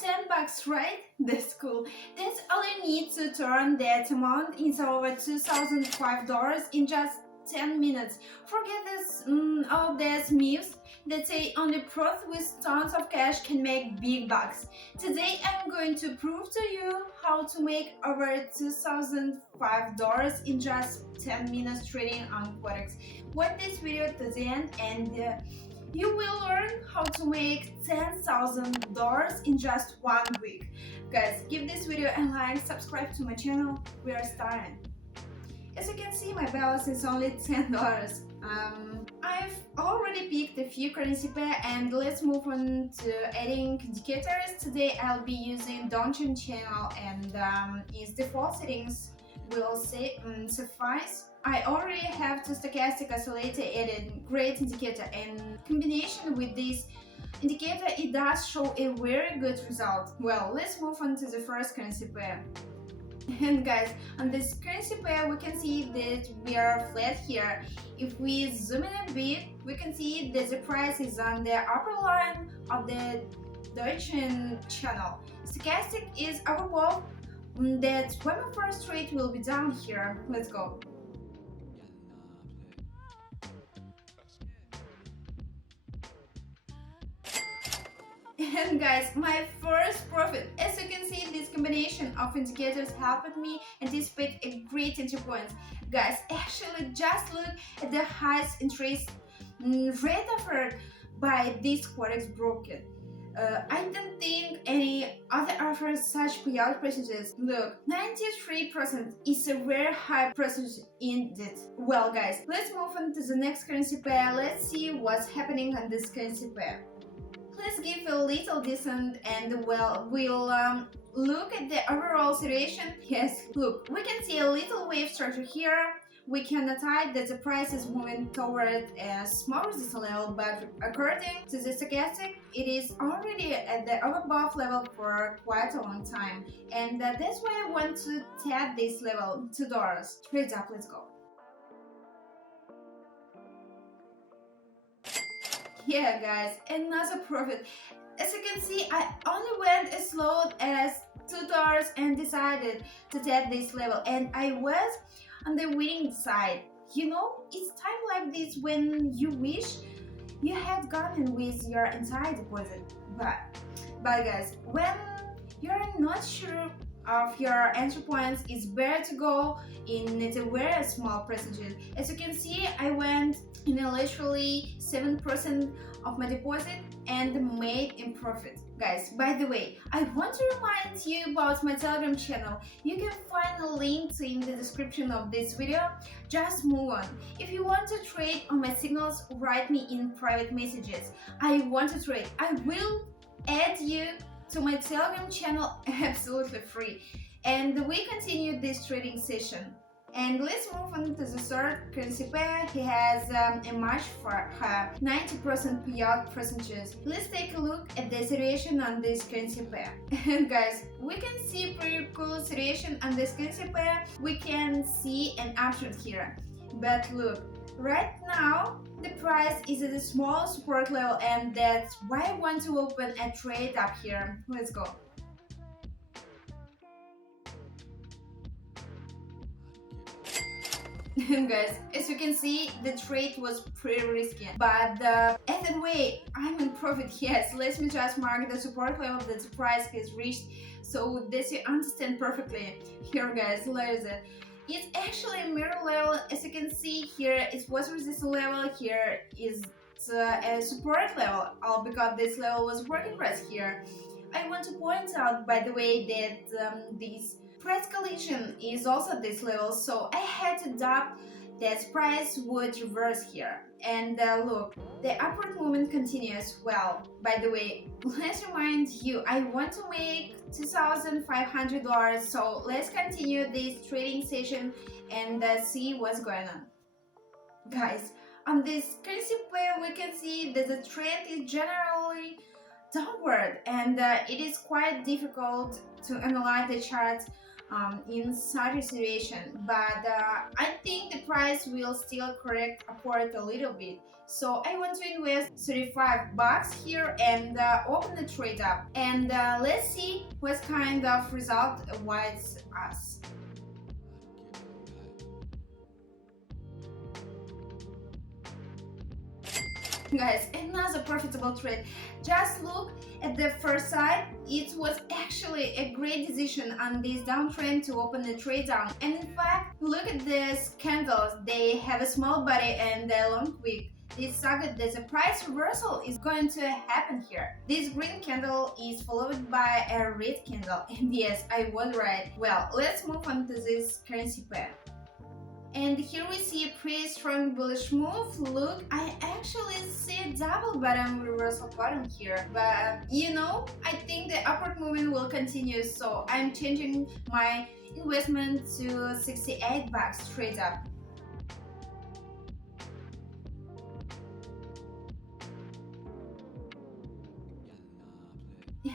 $10, right? That's cool. That's all you need to turn that amount into over $2,005 in just 10 minutes. Forget this, all these myths that say only pros with tons of cash can make big bucks. Today I'm going to prove to you how to make over $2,005 in just 10 minutes trading on Quotex. Watch this video to the end and you will learn how to make $10,000 in just 1 week. Guys, give this video a like, subscribe to my channel, we are starting. As you can see, my balance is only $10. I've already picked a few currency pair and let's move on to adding indicators. Today I'll be using Don'tchain channel and its default settings will suffice. I already have two stochastic oscillator added, great indicator, and combination with this indicator it does show a very good result. Well, let's move on to the first currency pair. And guys, on this currency pair we can see that we are flat here. If we zoom in a bit, we can see that the price is on the upper line of the Don'tchain channel. Stochastic is above. That when my first trade will be down here. Let's go. And guys, my first profit. As you can see, this combination of indicators helped me anticipate a great entry point. Guys, actually just look at the highest interest rate offered by this Quotex broker. I don't think any other offers such payout percentages. Look, 93% is a very high percentage indeed. Well guys, let's move on to the next currency pair. Let's see what's happening on this currency pair. Let's give a little descent and well, we'll look at the overall situation. Yes, look, we can see a little wave structure here. We can notice that the price is moving toward a small resistance level, but according to the stochastic, it is already at the above level for quite a long time. And that's why I want to tap this level, $2. Trades up, let's go. Yeah guys, another profit. As you can see, I only went as low as $2 and decided to tap this level, and I was on the winning side. You know, it's time like this when you wish you had gone with your entire deposit. But guys, when you're not sure of your entry points, it's better to go in at a very small percentage. As you can see, I went in literally 7% of my deposit and made a profit. Guys, by the way, I want to remind you about my Telegram channel. You can find a link in the description of this video. Just move on. If you want to trade on my signals, write me in private messages. I want to trade. I will add you to my Telegram channel absolutely free. And we continue this trading session. And let's move on to the third currency pair. He has a much higher 90% payout percentages. Let's take a look at the situation on this currency pair. And guys, we can see pretty cool situation on this currency pair. We can see an uptrend here. But look, right now the price is at a small support level, and that's why I want to open a trade up here. Let's go. Guys, as you can see, the trade was pretty risky, but either way, I'm in profit. Yes, let me just mark the support level that the price has reached, so that you understand perfectly. Here guys, look at it. It's actually a mirror level. As you can see here, it was resistance level. Here is a support level, all because this level was working price here. I want to point out, by the way, that this price collision is also this level, so I had to doubt that price would reverse here. And look, the upward movement continues. Well, by the way, let's remind you, I want to make $2,500, so let's continue this trading session and see what's going on. Guys, on this currency pair we can see that the trend is generally downward, and it is quite difficult to analyze the chart in such a situation, but I think the price will still correct upward a little bit. So I want to invest $35 here and open the trade up, and let's see what kind of result awaits us. Guys, another profitable trade. Just look at the first side. It was actually a great decision on this downtrend to open the trade down. And in fact, look at these candles. They have a small body and a long wick. This suggests that the price reversal is going to happen here. This green candle is followed by a red candle. And yes, I was right. Well, let's move on to this currency pair. And here we see a pretty strong bullish move. Look, I actually see a double bottom reversal pattern here. But you know, I think the upward movement will continue, so I'm changing my investment to $68 straight up.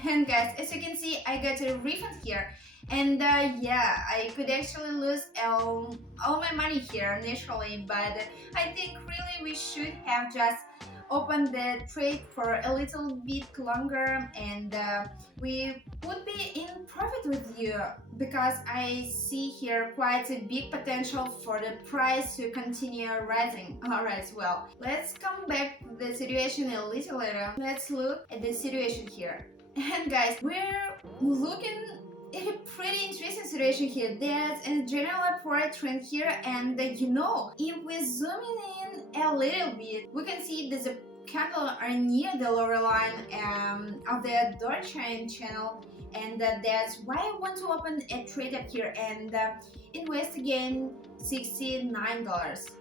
And guys, as you can see, I got a refund here. And yeah, I could actually lose all my money here naturally, but I think really we should have just opened the trade for a little bit longer, and we would be in profit with you, because I see here quite a big potential for the price to continue rising. Alright, well, let's come back to the situation a little later. Let's look at the situation here. And guys, we're looking at a pretty interesting situation here. There's a general upward trend here, and you know, if we zoom in a little bit, we can see that the candle are near the lower line of the downtrend channel, and that's why I want to open a trade up here and invest again $69.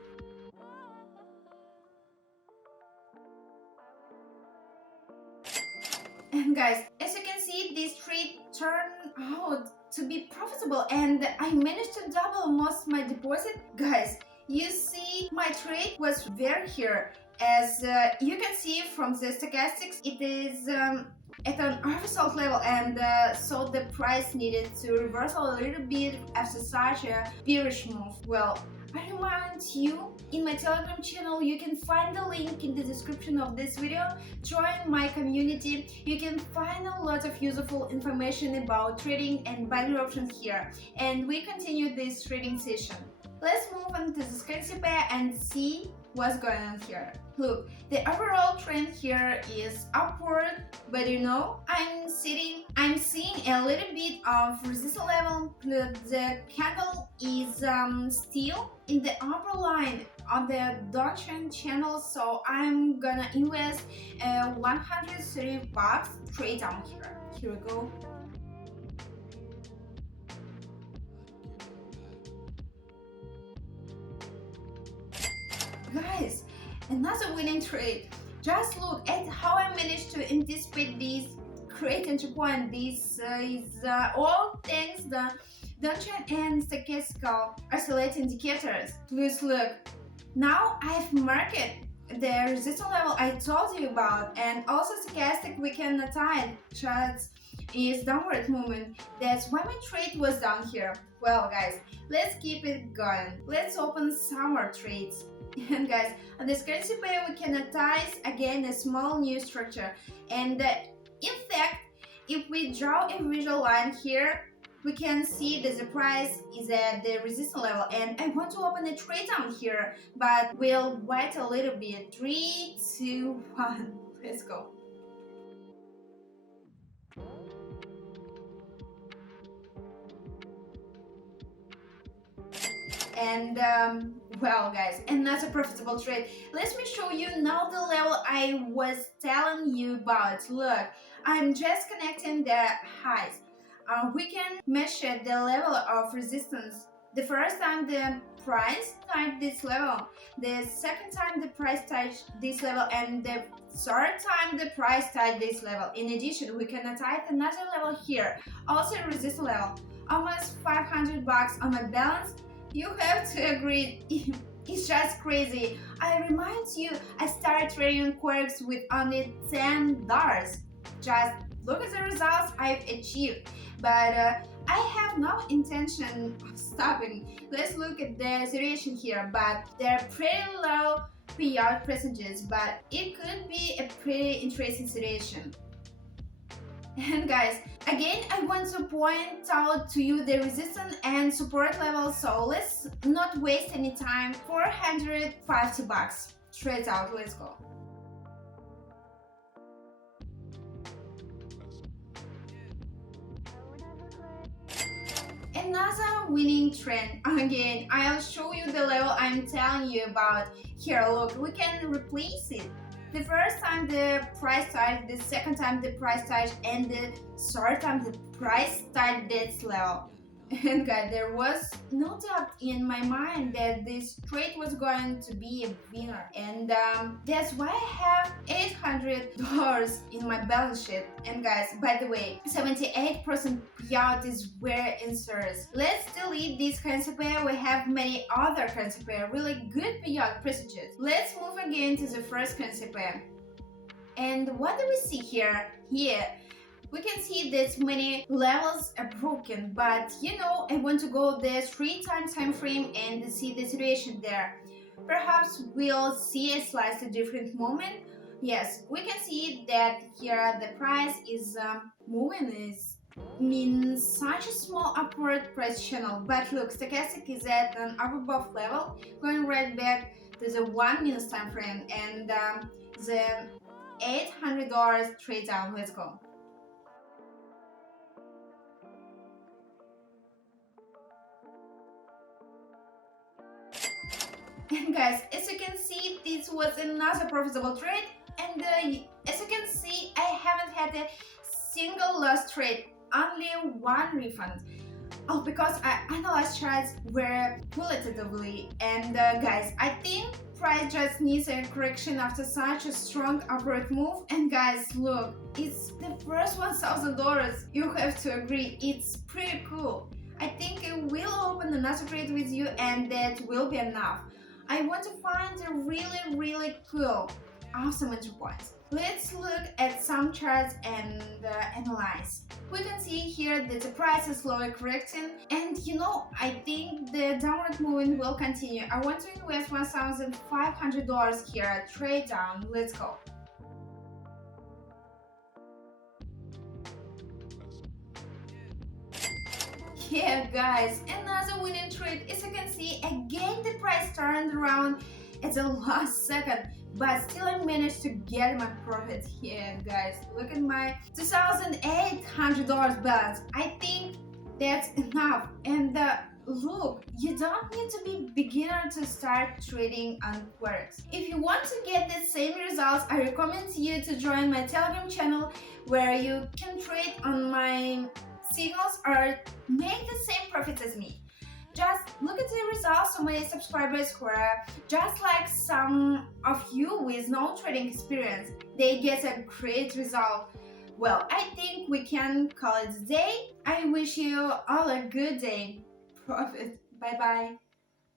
And guys, as you can see, this trade turned out to be profitable, and I managed to double almost my deposit. Guys, you see, my trade was very here. As you can see from the stochastics, it is at an oversold level, and so the price needed to reversal a little bit after such a bearish move. Well, I remind you, in my Telegram channel, you can find the link in the description of this video. Join my community. You can find a lot of useful information about trading and buying options here. And we continue this trading session. Let's move on to this currency pair and see what's going on here. Look, the overall trend here is upward, but you know, I'm seeing a little bit of resistance level. The candle is still in the upper line on the downtrend channel, so I'm gonna invest $130 straight down here. Here we go. Guys, another winning trade. Just look at how I managed to anticipate this great entry point. This is all thanks the downtrend and stochastical oscillator indicators. Please look. Now I've marked the resistance level I told you about, and also stochastic weekend tide charts is downward movement. That's why my trade was down here. Well guys, let's keep it going. Let's open some more trades. And guys, on this currency pair we can attach again a small new structure, and in fact, if we draw a visual line here, we can see that the price is at the resistance level, and I want to open a trade down here, but we'll wait a little bit. 3, 2, 1, let's go. And well guys, another profitable trade. Let me show you now the level I was telling you about. Look, I'm just connecting the highs. We can measure the level of resistance. The first time the price touched this level, the second time the price touched this level, and the third time the price touched this level. In addition, we can attach another level here, also resistance level, almost $500 on my balance. You have to agree, it's just crazy. I remind you, I started trading on Quotex with only $10. Just look at the results I've achieved. But I have no intention of stopping. Let's look at the situation here, but they're pretty low payout percentages, but it could be a pretty interesting situation. And guys, again, I want to point out to you the resistance and support levels, so let's not waste any time. 450 bucks. Straight out, let's go. Another winning trend. Again, I'll show you the level I'm telling you about. Here, look, we can replace it. The first time the price tag, the second time the price tag, and the third time the price tag this level. And guys, there was no doubt in my mind that this trade was going to be a winner, and that's why I have $800 in my balance sheet. And guys, by the way, 78% payout is very insert. Let's delete this currency pair. We have many other currency pair, really good payout percentages. Let's move again to the first currency pair. And what do we see here? Here we can see that many levels are broken, but you know, I want to go the 3 times time frame and see the situation there. Perhaps we'll see a slightly different moment. Yes, we can see that here the price is moving, is means such a small upward price channel, but look, stochastic is at an above level, going right back to the 1 minute time frame, and the $800 trade down. Let's go. And guys, as you can see, this was another profitable trade, and as you can see, I haven't had a single lost trade, only one refund. Oh, because I analyzed charts very qualitatively, and guys, I think price just needs a correction after such a strong upward move. And guys, look, it's the first $1,000. You have to agree, it's pretty cool. I think I will open another trade with you, and that will be enough. I want to find a really cool, awesome entry points. Let's look at some charts and analyze. We can see here that the price is slowly correcting, and you know, I think the downward movement will continue. I want to invest $1,500 here. Trade down. Let's go. Yeah, guys, another winning trade. As you can see, again the price turned around at the last second, but still I managed to get my profit here. Guys, look at my $2,800 balance. I think that's enough. And look, you don't need to be beginner to start trading on Quotex. If you want to get the same results, I recommend you to join my Telegram channel, where you can trade on my signals or make the same profits as me. Just look at the results of my subscribers who are just like some of you with no trading experience. They get a great result. Well, I think we can call it a day. I wish you all a good day. Profit. Bye bye.